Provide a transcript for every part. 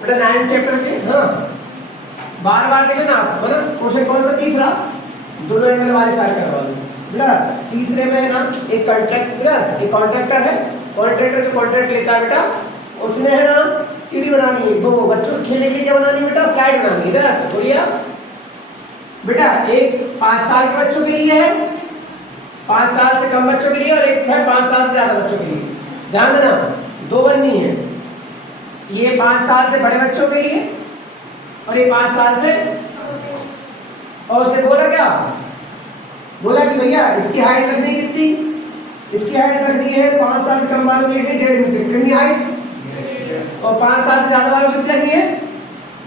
बेटा 9 चैप्टर के हाँ बार बार देखो ना आपको ना क्वेश्चन कौन सा तीसरा दोनों एंगल वाले सारे करवा लो बेटा। तीसरे में है ना एक कॉन्ट्रैक्टर है, कॉन्ट्रैक्टर जो कॉन्ट्रैक्ट लेता है बेटा उसने है ना सीढ़ी बनानी है, वो बच्चों के खेलने के लिए क्या बनानी है बेटा, स्लाइड बनानी है। इधर से थोड़ी बेटा एक 5 साल के बच्चों के लिए है, 5 साल से कम बच्चों के लिए, और एक है 5 साल से ज्यादा बच्चों के लिए। ध्यान देना दो बननी है, ये 5 साल से बड़े बच्चों के लिए और ये 5 साल से। और उसने बोला क्या, बोला कि भैया इसकी हाइट रखनी है कितनी, इसकी हाइट रखनी है 5 साल से कम वालों के लिए 1.5 मीटर कितनी हाइट, और 5 साल से ज्यादा वालों की कितनी रखनी है।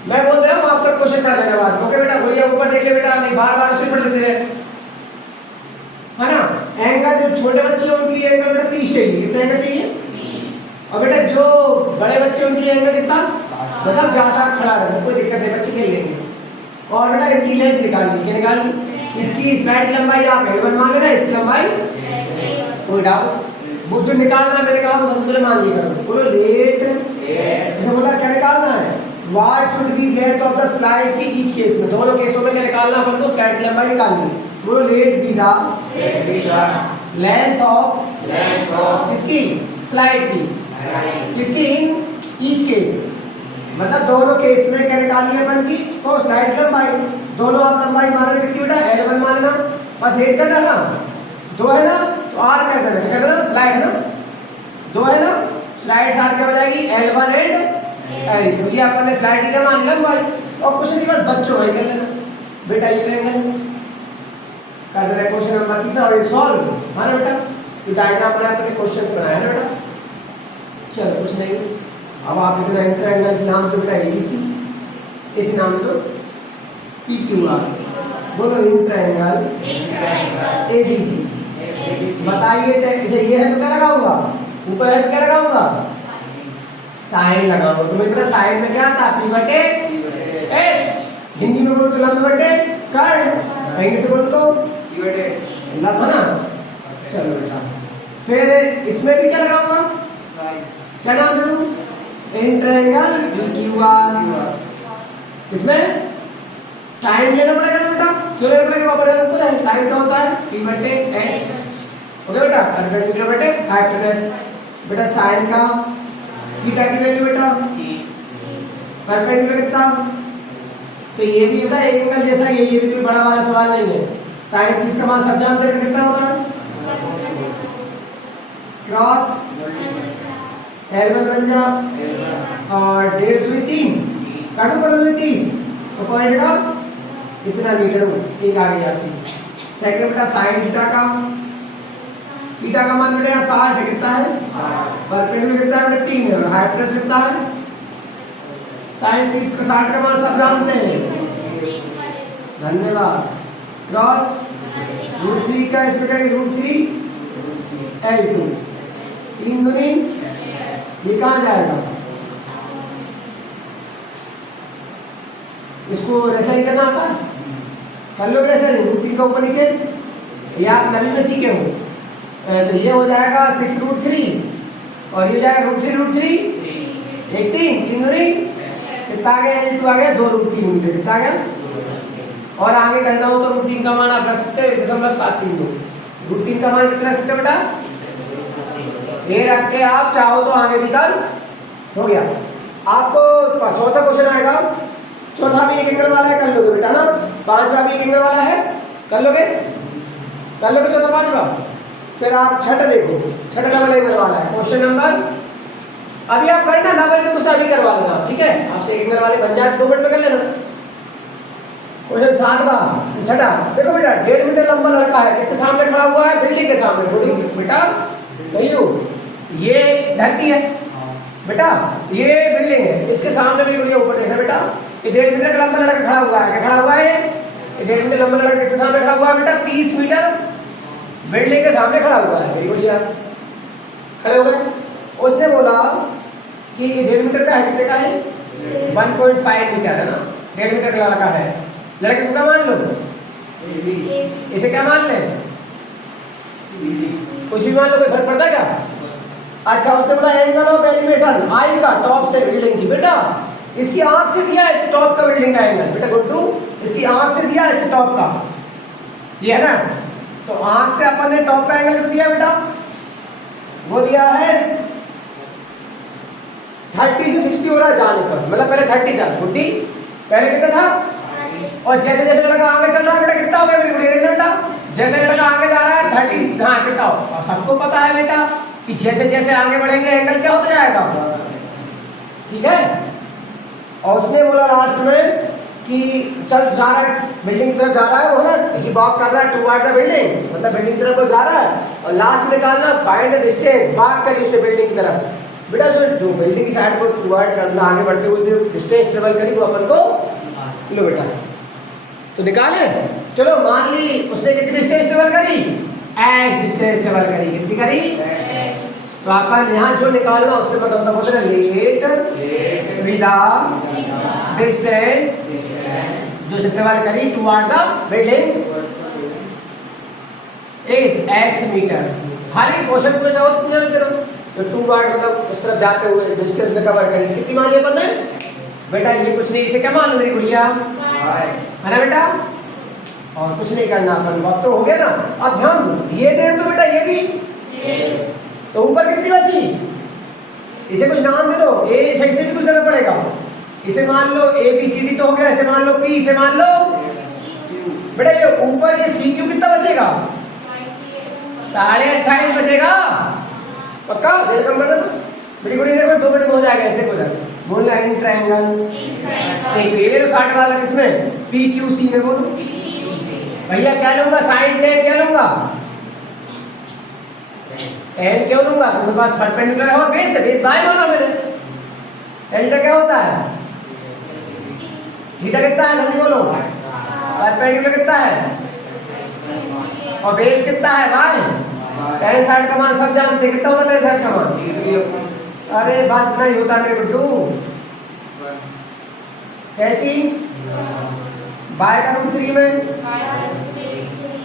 मैं बोल रहा हूँ आप सब क्वेश्चन पढ़ लेना बाद। ओके बेटा बढ़िया ऊपर देख ले बेटा, नहीं बार बार उसे पढ़ लेते रहे है ना। एंगल जो छोटे बच्चे हैं उनके लिए एंगल बेटा 30 चाहिए, कितना एंगल चाहिए 30। और बेटा जो बड़े बच्चे उनके लिए एंगल कितना, मतलब ज्यादा खड़ा रहना, कोई दिक्कत नहीं बच्चे खेल लेंगे। और बेटा इनकी लेंथ निकालनी, क्या निकालनी, इसकी स्लाइड की लंबाई आप L1 मान लेना, इसकी लंबाई कोई डाउट वो जो निकालना मैंने कहा वो समझ मान लिया करो। बोलो लेट जैसे बोला क्या निकालना है, what should be length of the slide की ईच केस में, दोनों केसों में क्या निकालना अपन को, स्लाइड की लंबाई निकालनी। बोलो let be the length of किसकी, स्लाइड की, किसकी, इन ईच केस, मतलब दोनों केस में क्या निकालनी है अपन की, तो स्लाइड की लंबाई। दोनों आप लंबाई मान लेना कितनी बेटा, L1 मान लेना, बस 8 करना ना, 2 है ना तो R कर देना, क्या कर देना, स्लाइड है ना, 2 है ना, स्लाइड सार क्या हो जाएगी L1 एंड L2, ये अपन ने स्लाइड की क्या मान ली लंबाई। और क्वेश्चन के बाद बच्चों भाई कर लेना बेटा, ये ट्रायंगल कर देना क्वेश्चन नंबर 3 और ये सॉल्व है ना बेटा। ये डायग्राम बनाया अपने क्वेश्चंस बनाया ना बेटा, चलो कुछ नहीं। अब आप लिख रहे हैं ट्रायंगल, इस नाम दो बेटा ABC, इस नाम दो PQR। बोलो इन ट्रायंगल ABC। बताइए ये है तो क्या लगाऊंगा, ऊपर है तो क्या लगाऊंगा, साइन लगाऊंगा। तो मेरा साइन में क्या था, P बटे H, हिंदी में बोलो तो लंब बटे कर्ण, इंग्लिश से बोलो तो P बटे लंब है ना। चलो बेटा फिर इसमें भी क्या लगाऊंगा, क्या नाम दे दूं, इन ट्रायंगल PQR। इसमें साइन लेना पड़ेगा ना बेटा, क्यों लेना पड़ेगा, ऊपर है साइन क्या होता है P बटे H। ओके बेटा परपेंडिकुलर बटे हाइपोटेनस। बेटा साइन का थीटा की वैल्यू बेटा परपेंडिकुलर कितना, तो ये भी बेटा एक एंगल जैसा ये भी कोई बड़ा वाला सवाल नहीं है। साइन 30 का मान सब जानते हैं कितना होता है, क्रॉस L1 बन जा और 1.5 दूनी 3 काटो 30 तो पॉइंट का कितना मीटर हो, एक आ गई आपकी। सेकंड बेटा साइन थीटा का मान बेटा 60 है, कितना है परपेंडिकुलर कितना है बेटा 3 है, और हाइपोटेनस कितना है साइन 30 का 60 का मान सब जानते हैं, धन्यवाद। क्रॉस √3 का इस बेटा √3 L2 3 दूनी, ये कहाँ जाएगा, इसको ऐसा ही करना आता है, कर लो ऐसा ही √3 का ऊपर नीचे, ये आप नवी में सीखे हो। तो ये हो जाएगा 6√3 और ये हो जाएगा √3 एक 3 दूनी कितना आ गया, L2 आ गया 2√3 मीटर, कितना आ गया। और आगे करना हो तो √3 का मान आप रख सकते हो 1.732, √3 का मान कितना रख सकते हो बेटा, ये रख के आप चाहो तो आगे भी कर, हो गया। आपको चौथा क्वेश्चन आएगा, चौथा भी एक एंगल वाला है, कर लोगे बेटा ना, पांचवा भी एक एंगल वाला है, कर लोगे चौथा पांचवा। फिर आप छठा देखो, छठा डबल एंगल वाला है क्वेश्चन नंबर, अभी आप करना ना बने तो अभी करवा लेना, ठीक है, आपसे एक एंगल वाले बन जाए 2 मिनट में कर लेना। क्वेश्चन 7वां छठा देखो बेटा, 1.5 मीटर लंबा लड़का है, किसके सामने खड़ा हुआ है, बिल्डिंग के सामने। थोड़ी बेटा भैया ये धरती है बेटा, ये बिल्डिंग है, इसके सामने भी बढ़िया ऊपर देखना बेटा, ये 1.5 मीटर का लंबा लड़का खड़ा हुआ है, क्या खड़ा हुआ है, ये 1.5 मीटर लंबा लड़का किसके सामने खड़ा हुआ है बेटा, 30 मीटर बिल्डिंग के सामने खड़ा हुआ है। वेरी बढ़िया, खड़े हो गए। उसने बोला कि ये 1.5 मीटर का है, कितने का है 1.5 मीटर है ना, 1.5 मीटर का लड़का है। लड़के को क्या मान लो, इसे क्या मान ले, कुछ भी मान लो, कोई फर्क पड़ता है क्या। अच्छा उसने बोला एंगल ऑफ एलिवेशन आई का टॉप से बिल्डिंग की, बेटा इसकी आंख से दिया इसके टॉप का बिल्डिंग का एंगल बेटा गुड्डू, इसकी आंख से दिया इसके टॉप का, ये है ना। तो आंख से अपन ने टॉप का एंगल कितना दिया बेटा, वो दिया है 30 से 60 हो रहा है जाने पर, मतलब पहले 30 था गुड्डी, पहले कितना था, और जैसे जैसे लड़का आगे चल रहा है बेटा कितना हो गया मेरी गुड़िया, देखना बेटा जैसे लड़का आगे जा रहा है 30, हाँ कितना हो, और सबको पता है बेटा कि जैसे जैसे आगे बढ़ेंगे एंगल क्या होता जाएगा, ठीक है। और उसने बोला लास्ट में कि चल जा रहा है बिल्डिंग की तरफ जा रहा है वो ना, ही वॉक कर रहा है टुवर्ड द बिल्डिंग, मतलब बिल्डिंग की तरफ वो जा रहा है, और लास्ट में निकालना फाइंड द डिस्टेंस, वॉक करी उसने बिल्डिंग की तरफ बेटा, जो बिल्डिंग की साइड को टुवर्ड करना आगे बढ़ते हुए उसने डिस्टेंस ट्रेवल करी वो अपन को लो बेटा, तो निकाले। चलो मान ली उसने कितनी डिस्टेंस ट्रेवल करी, x डिस्टेंस ट्रेवल करी, कितनी करी, तो अपन यहाँ जो निकालना उससे मतलब बोलते हैं लेट विद डिस्टेंस जो से ट्रेवल करी toward the building is x meter. खाली क्वेश्चन पूछा हो तो पूछा नहीं करो, तो टुवर्ड मतलब उस तरफ जाते हुए डिस्टेंस में कवर करी, कितनी मान ली अपन ने बेटा, ये कुछ नहीं, इसे क्या मान लो मेरी गुड़िया, है ना बेटा, और कुछ नहीं करना अपन, वक्त तो हो गया ना। अब ध्यान दो ये डेढ़ तो बेटा ये भी, तो ऊपर कितनी बची, इसे कुछ नाम दे दो, ए से भी कुछ देना पड़ेगा, इसे मान लो ए बी सी डी तो हो गया, इसे मान लो पी, इसे मान लो बेटा, ये ऊपर ये सी क्यू कितना बचेगा, 28.5 बचेगा, पक्का डेढ़ कम कर देना बेटी गुड़िया, देखो 2 मिनट में हो जाएगा, ऐसे देखो उधर बोलना इन ट्रायंगल, एक तो ये ले लो 60 वाला, किसमें पी क्यू सी में बोलो भैया, क्या लूंगा साइन टेन, क्या लूंगा एन, क्यों लूंगा, तुम्हारे पास परपेंडिकुलर है और बेस है, बेस बाय माना मैंने, एंटर क्या होता है, थीटा कितना है जल्दी बोलो, परपेंडिकुलर कितना है और बेस कितना है बाय, tan 60 का मान सब जानते कितना होता है tan 60 का मान, अरे बात नहीं होता मेरे गुड्डू, कैची बाय का √3 में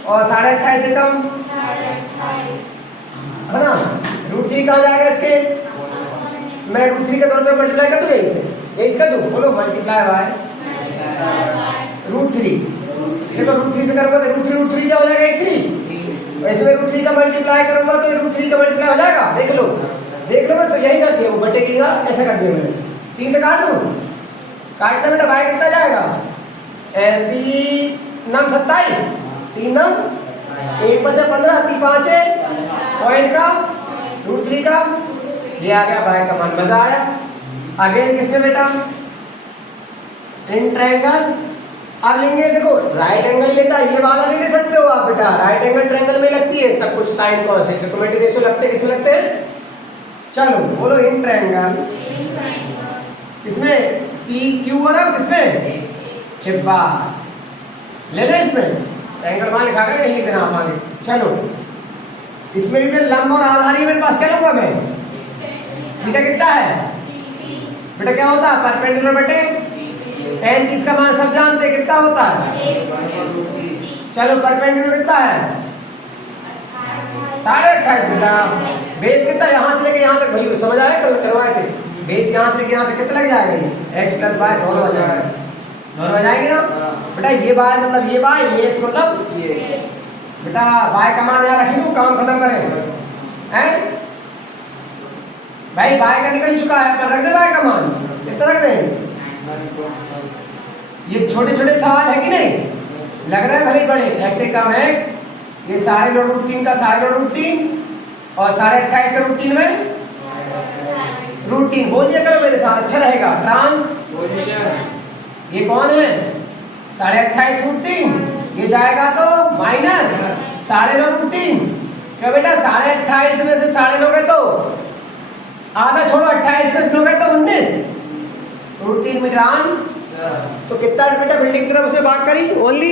और 28.5 से कम है ना, √3 कहाँ जाएगा इसके, मैं √3 का दोनों तरफ मल्टीप्लाई कर दूँ, यही से कर दूँ, बोलो मल्टीप्लाई बाय √3, ये तो √3 से करूँगा तो √3 क्या हो जाएगा 1 3, इसमें √3 का मल्टीप्लाई करूँगा तो √3 का मल्टीप्लाई हो जाएगा, देख लो मैं तो यही कर दिया, वो बटे की ऐसा कर दिया मैंने, 3 से काट दूँ, काटना बेटा बाय कितना जाएगा, 3 नम 27, 3 नम 1 बचा 15, 3 5 पॉइंट का √3 का, ये आ गया बाय का मान, मजा आया। आगे किसमें बेटा, इन ट्रायंगल, अब लेंगे देखो राइट एंगल लेता है, ये वाला नहीं ले सकते हो आप बेटा, राइट एंगल ट्रायंगल में लगती है सब कुछ, साइन कॉस है ट्रिग्नोमेट्री रेशियो लगते हैं, किसमें लगते हैं, चलो बोलो इन ट्रायंगल, इसमें सी क्यू और अब किसमें चिब्बा ले ले, इसमें एंगल मान लिखा गया नहीं लिखना आप आगे, चलो इसमें भी मैं लंब और आधारी मेरे पास क्या लूंगा मैं, थीटा कितना है बेटा, क्या होता है परपेंडिकुलर बटे tan 30 का मान सब जानते हैं कितना होता है, चलो परपेंडिकुलर कितना है 28.5 बेटा, बेस कितना यहाँ से लेके यहाँ तक, भाई समझ आया कल करवाए थे, बेस यहाँ से लेके यहाँ तक कितना लग जाएगा, ये x प्लस y दोनों आ जाएगा, दोनों आ जाएंगे ना बेटा, ये y मतलब ये y, ये x मतलब ये बेटा, y का मान यहाँ रखी दूँ, काम खत्म करें हैं भाई, y का निकल चुका है, पर रख दे y का मान, कितना रख दें, ये छोटे छोटे सवाल है कि नहीं, लग रहा है भले बड़े, x से कम x, ये 3.5 का 3.5 और 28.5 का √3 में √3, बोल दिया करो मेरे साथ, अच्छा रहेगा, ट्रांसपोजिशन, ये कौन है 28.5 √3, ये जाएगा तो माइनस 9.5 √3, क्या बेटा 28.5 में से 9.5 गए तो आधा छोड़ो, 28 में से गए तो 19, √3 मीटर, तो कितना बेटा बिल्डिंग की तरफ उसने बात करी ओनली